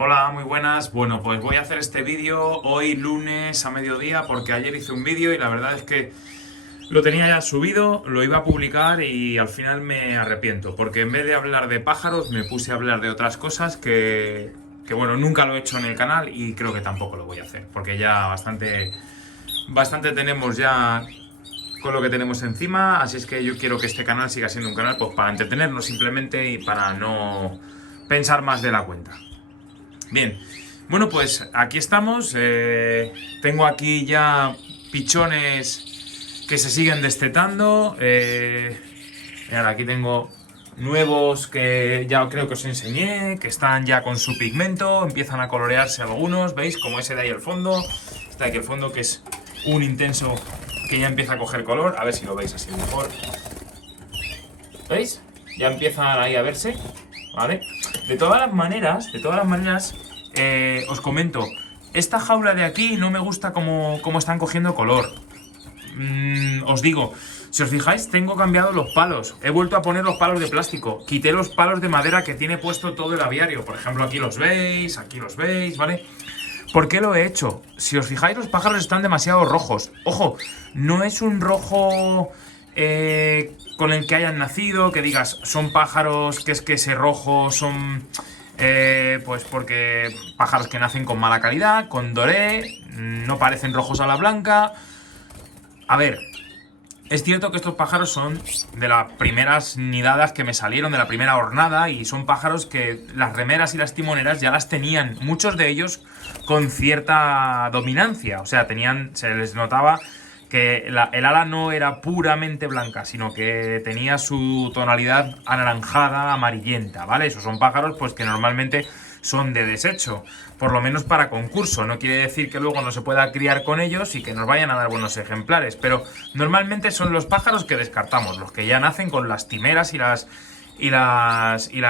Hola, muy buenas. Bueno, pues voy a hacer este vídeo hoy lunes a mediodía porque ayer hice un vídeo y la verdad es que lo tenía ya subido, lo iba a publicar y al final me arrepiento porque en vez de hablar de pájaros me puse a hablar de otras cosas que bueno, nunca lo he hecho en el canal y creo que tampoco lo voy a hacer porque ya bastante tenemos ya con lo que tenemos encima, así es que yo quiero que este canal siga siendo un canal pues para entretenernos simplemente y para no pensar más de la cuenta. Bien, bueno, pues aquí estamos. Tengo aquí ya pichones que se siguen destetando. Mirad, aquí tengo nuevos que ya creo que os enseñé, que están ya con su pigmento, empiezan a colorearse algunos, ¿veis? Como ese de ahí al fondo. Está aquí al fondo que es un intenso que ya empieza a coger color. A ver si lo veis así mejor. ¿Veis? Ya empiezan ahí a verse, ¿vale? De todas las maneras, os comento, esta jaula de aquí no me gusta cómo están cogiendo color. Os digo, si os fijáis, tengo cambiado los palos. He vuelto a poner los palos de plástico. Quité los palos de madera que tiene puesto todo el aviario. Por ejemplo, aquí los veis, ¿vale? ¿Por qué lo he hecho? Si os fijáis, los pájaros están demasiado rojos. Ojo, no es un rojo con el que hayan nacido, que digas, son pájaros que es que ese rojo son... pues porque pájaros que nacen con mala calidad, con doré, no parecen rojos a la blanca. A ver, es cierto que estos pájaros son de las primeras nidadas que me salieron, de la primera hornada, y son pájaros que las remeras y las timoneras ya las tenían, muchos de ellos con cierta dominancia, o sea, se les notaba que el ala no era puramente blanca, sino que tenía su tonalidad anaranjada, amarillenta, ¿vale? Esos son pájaros pues que normalmente son de desecho, por lo menos para concurso. No quiere decir que luego no se pueda criar con ellos y que nos vayan a dar buenos ejemplares, pero normalmente son los pájaros que descartamos, los que ya nacen con las timeras y las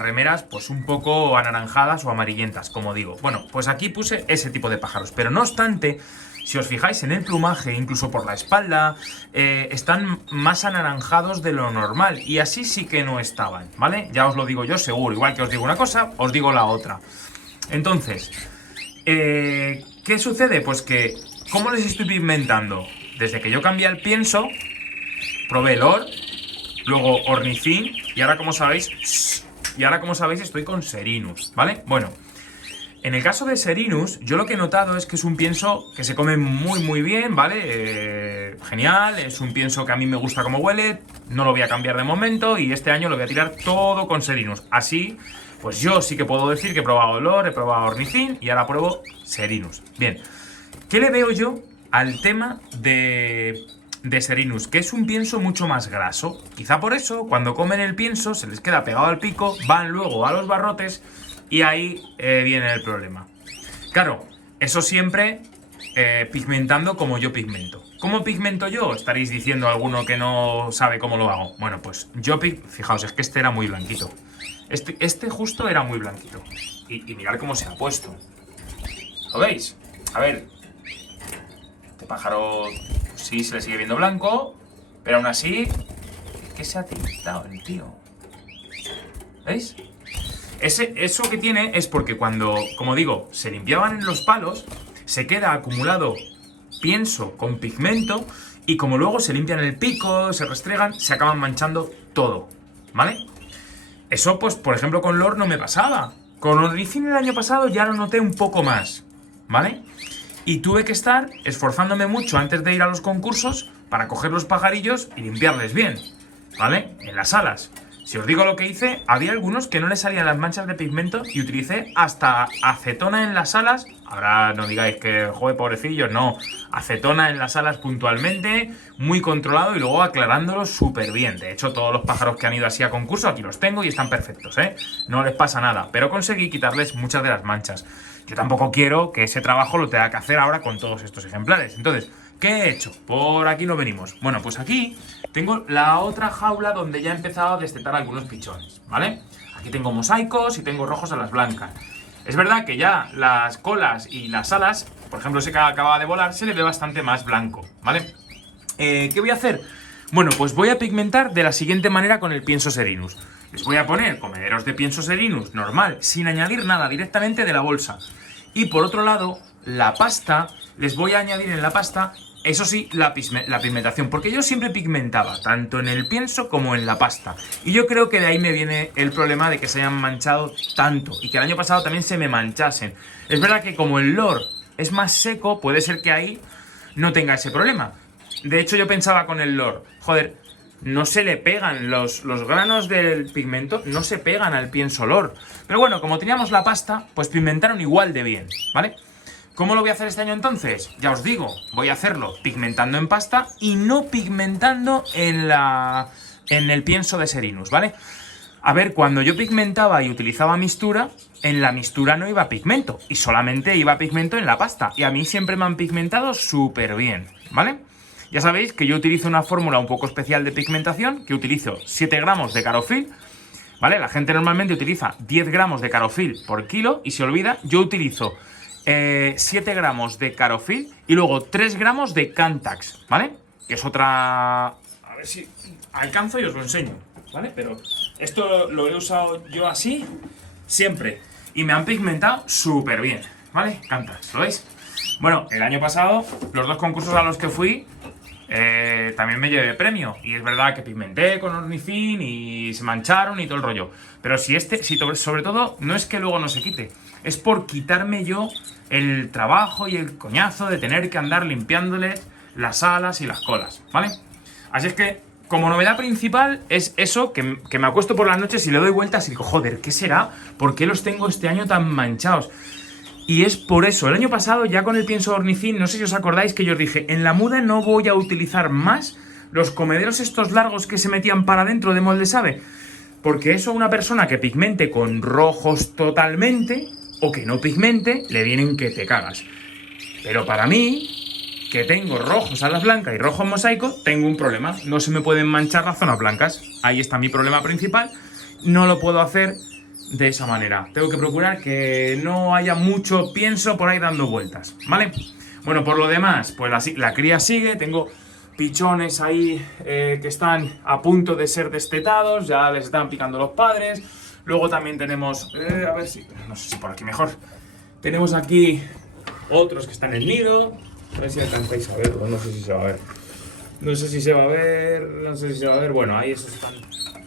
remeras pues un poco anaranjadas o amarillentas, como digo. Bueno, pues aquí puse ese tipo de pájaros, pero no obstante, si os fijáis en el plumaje, incluso por la espalda, están más anaranjados de lo normal. Y así sí que no estaban, ¿vale? Ya os lo digo yo seguro. Igual que os digo una cosa, os digo la otra. Entonces, ¿qué sucede? Pues que, ¿cómo les estoy pigmentando? Desde que yo cambié el pienso, probé el or, luego ornicín, y ahora como sabéis, estoy con Serinus, ¿vale? Bueno, en el caso de Serinus, yo lo que he notado es que es un pienso que se come muy bien, ¿vale? Genial, es un pienso que a mí me gusta como huele, no lo voy a cambiar de momento y este año lo voy a tirar todo con Serinus. Así, pues yo sí que puedo decir que he probado Olor, he probado Ornicin y ahora pruebo Serinus. Bien, ¿qué le veo yo al tema de Serinus? Que es un pienso mucho más graso. Quizá por eso, cuando comen el pienso, se les queda pegado al pico, van luego a los barrotes y ahí viene el problema. Claro, eso siempre pigmentando como yo pigmento. ¿Cómo pigmento yo? Estaréis diciendo alguno que no sabe cómo lo hago. Bueno, pues fijaos, es que este era muy blanquito. Este justo era muy blanquito. Y mirad cómo se ha puesto. ¿Lo veis? A ver. Este pájaro sí se le sigue viendo blanco, pero aún así... ¿Qué se ha tintado el tío? ¿Veis? Eso que tiene es porque cuando, como digo, se limpiaban en los palos, se queda acumulado pienso con pigmento y como luego se limpian el pico, se restregan, se acaban manchando todo, ¿vale? Eso, pues, por ejemplo, con Lord no me pasaba. Con Ornicin el año pasado ya lo noté un poco más, ¿vale? Y tuve que estar esforzándome mucho antes de ir a los concursos para coger los pajarillos y limpiarles bien, ¿vale? En las alas. Si os digo lo que hice, había algunos que no les salían las manchas de pigmento y utilicé hasta acetona en las alas. Ahora no digáis que, joder, pobrecillos, no. Acetona en las alas puntualmente, muy controlado y luego aclarándolo súper bien. De hecho, todos los pájaros que han ido así a concurso, aquí los tengo y están perfectos, ¿eh? No les pasa nada, pero conseguí quitarles muchas de las manchas. Yo tampoco quiero que ese trabajo lo tenga que hacer ahora con todos estos ejemplares. Entonces, ¿qué he hecho? Por aquí no venimos. Bueno, pues aquí tengo la otra jaula donde ya he empezado a destetar algunos pichones, ¿vale? Aquí tengo mosaicos y tengo rojos a las blancas. Es verdad que ya las colas y las alas, por ejemplo ese que acaba de volar, se le ve bastante más blanco, ¿vale? ¿Qué voy a hacer? Bueno, pues voy a pigmentar de la siguiente manera con el pienso Serinus. Les voy a poner comederos de pienso Serinus normal, sin añadir nada, directamente de la bolsa. Y por otro lado, la pasta, les voy a añadir en la pasta, eso sí, la pigmentación, porque yo siempre pigmentaba, tanto en el pienso como en la pasta. Y yo creo que de ahí me viene el problema de que se hayan manchado tanto, y que el año pasado también se me manchasen. Es verdad que como el Lord es más seco, puede ser que ahí no tenga ese problema. De hecho, yo pensaba con el Lord, joder, no se le pegan los granos del pigmento, no se pegan al pienso Lord. Pero bueno, como teníamos la pasta, pues pigmentaron igual de bien, ¿vale? ¿Cómo lo voy a hacer este año entonces? Ya os digo, voy a hacerlo pigmentando en pasta y no pigmentando en el pienso de Serinus, ¿vale? A ver, cuando yo pigmentaba y utilizaba mistura, en la mistura no iba pigmento y solamente iba pigmento en la pasta. Y a mí siempre me han pigmentado súper bien, ¿vale? Ya sabéis que yo utilizo una fórmula un poco especial de pigmentación, que utilizo 7 gramos de Carofil, ¿vale? La gente normalmente utiliza 10 gramos de Carofil por kilo y se olvida, yo utilizo 7 gramos de Carofil y luego 3 gramos de Cantax, ¿vale? Que es otra... A ver si alcanzo y os lo enseño, ¿vale? Pero esto lo he usado yo así siempre y me han pigmentado súper bien, ¿vale? Cantax, ¿lo veis? Bueno, el año pasado, los 2 concursos a los que fui, también me llevé premio. Y es verdad que pigmenté con Ornifin y se mancharon y todo el rollo. Pero si sobre todo, no es que luego no se quite, es por quitarme yo el trabajo y el coñazo de tener que andar limpiándole las alas y las colas, ¿vale? Así es que, como novedad principal, es eso, que me acuesto por las noches y le doy vueltas y digo, joder, ¿qué será? ¿Por qué los tengo este año tan manchados? Y es por eso, el año pasado ya con el pienso Ornifin, no sé si os acordáis que yo os dije, en la muda no voy a utilizar más los comederos estos largos que se metían para adentro de molde sabe, porque eso a una persona que pigmente con rojos totalmente o que no pigmente, le vienen que te cagas. Pero para mí, que tengo rojos alas blancas y rojos mosaico, tengo un problema, no se me pueden manchar las zonas blancas, ahí está mi problema principal, no lo puedo hacer de esa manera. Tengo que procurar que no haya mucho pienso por ahí dando vueltas, ¿vale? Bueno, por lo demás, pues la cría sigue. Tengo pichones ahí que están a punto de ser destetados. Ya les están picando los padres. Luego también tenemos... a ver si... No sé si por aquí mejor. Tenemos aquí otros que están en nido. A ver si alcanzáis a verlo. No sé si se va a ver. No sé si se va a ver. No sé si se va a ver. Bueno, ahí esos están...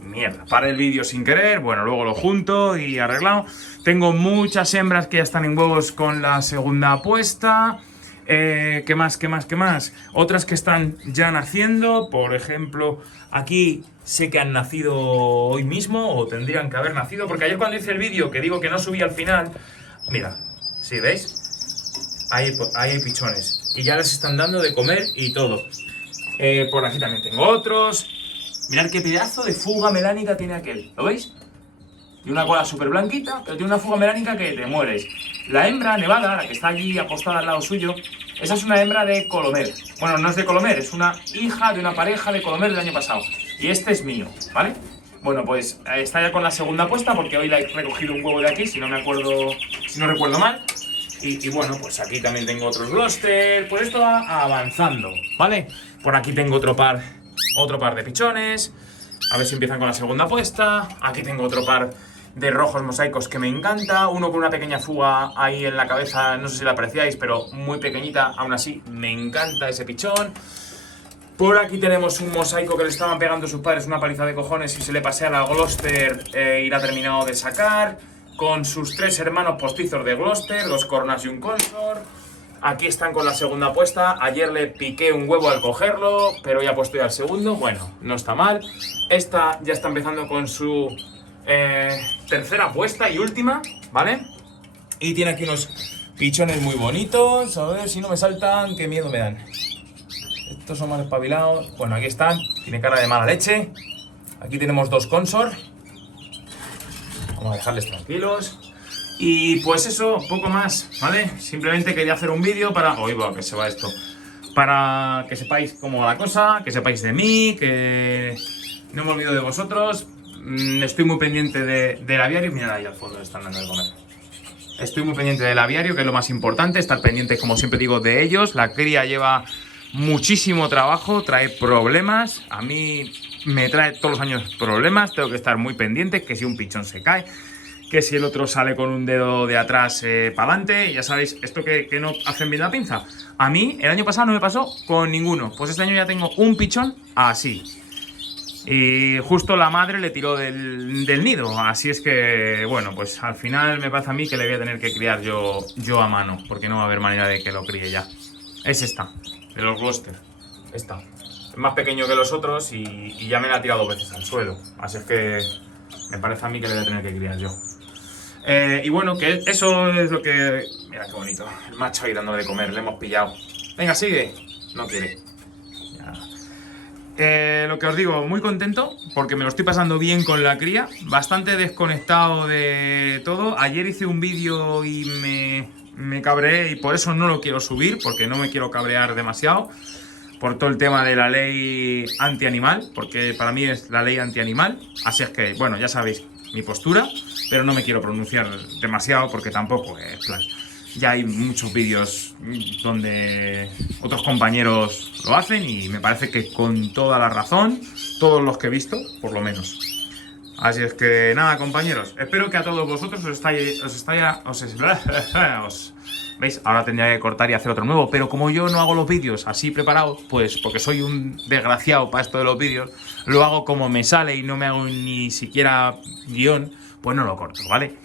Mierda, para el vídeo sin querer, bueno, luego lo junto y arreglado. Tengo muchas hembras que ya están en huevos con la segunda puesta. ¿Qué más? Otras que están ya naciendo, por ejemplo, aquí sé que han nacido hoy mismo o tendrían que haber nacido, porque ayer cuando hice el vídeo, que digo que no subí al final, mira, ¿sí veis? Ahí hay pichones y ya les están dando de comer y todo. Por aquí también tengo otros. Mirad qué pedazo de fuga melánica tiene aquel, ¿lo veis? Tiene una cola súper blanquita, pero tiene una fuga melánica que te mueres. La hembra nevada, la que está allí apostada al lado suyo, esa es una hembra de Colomer. Bueno, no es de Colomer, es una hija de una pareja de Colomer del año pasado. Y este es mío, ¿vale? Bueno, pues está ya con la segunda puesta, porque hoy la he recogido un huevo de aquí, si no recuerdo mal. Y bueno, pues aquí también tengo otros Gloucester, pues esto va avanzando, ¿vale? Por aquí tengo otro par de pichones, a ver si empiezan con la segunda puesta. Aquí tengo otro par de rojos mosaicos que me encanta, uno con una pequeña fuga ahí en la cabeza, no sé si la apreciáis, pero muy pequeñita, aún así me encanta ese pichón. Por aquí tenemos un mosaico que le estaban pegando sus padres una paliza de cojones y se le pasea a la Gloucester y la ha terminado de sacar, con sus 3 hermanos postizos de Gloucester, 2 cornas y un consort. Aquí están con la segunda puesta. Ayer le piqué un huevo al cogerlo, pero ya he puesto ya el segundo. Bueno, no está mal. Esta ya está empezando con su tercera puesta y última, ¿vale? Y tiene aquí unos pichones muy bonitos. A ver si no me saltan, qué miedo me dan. Estos son más espabilados. Bueno, aquí están. Tiene cara de mala leche. Aquí tenemos 2 consort. Vamos a dejarles tranquilos. Y pues eso, poco más, ¿vale? Simplemente quería hacer un vídeo para... Uy, va, que se va esto. Para que sepáis cómo va la cosa, que sepáis de mí, que no me olvido de vosotros. Estoy muy pendiente del aviario. Mirad ahí al fondo, están dando de comer. Estoy muy pendiente del aviario, que es lo más importante. Estar pendiente, como siempre digo, de ellos. La cría lleva muchísimo trabajo, trae problemas. A mí me trae todos los años problemas, tengo que estar muy pendiente, que si un pichón se cae, que si el otro sale con un dedo de atrás para adelante, ya sabéis, esto que no hacen bien la pinza. A mí, el año pasado no me pasó con ninguno, pues este año ya tengo un pichón así. Y justo la madre le tiró del nido, así es que, bueno, pues al final me parece a mí que le voy a tener que criar yo a mano, porque no va a haber manera de que lo críe ya. Es esta, de los Gloucester, esta. Es más pequeño que los otros y ya me la ha tirado 2 veces al suelo, así es que me parece a mí que le voy a tener que criar yo. Y bueno, que eso es lo que... Mira qué bonito, el macho ahí dándole de comer, le hemos pillado. Venga, sigue. No quiere. Lo que os digo, muy contento porque me lo estoy pasando bien con la cría, bastante desconectado de todo. Ayer hice un vídeo y me cabreé y por eso no lo quiero subir, porque no me quiero cabrear demasiado por todo el tema de la ley antianimal, porque para mí es la ley antianimal. Así es que, bueno, ya sabéis mi postura, pero no me quiero pronunciar demasiado porque tampoco es plan. Ya hay muchos vídeos donde otros compañeros lo hacen y me parece que con toda la razón, todos los que he visto, por lo menos. Así es que nada, compañeros, espero que a todos vosotros ¿veis? Ahora tendría que cortar y hacer otro nuevo, pero como yo no hago los vídeos así preparados, pues porque soy un desgraciado para esto de los vídeos, lo hago como me sale y no me hago ni siquiera guión, pues no lo corto, ¿vale?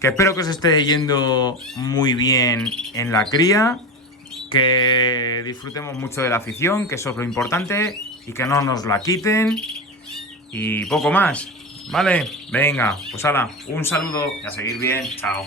Que espero que os esté yendo muy bien en la cría, que disfrutemos mucho de la afición, que eso es lo importante, y que no nos la quiten, y poco más, ¿vale? Venga, pues hala, un saludo y a seguir bien, chao.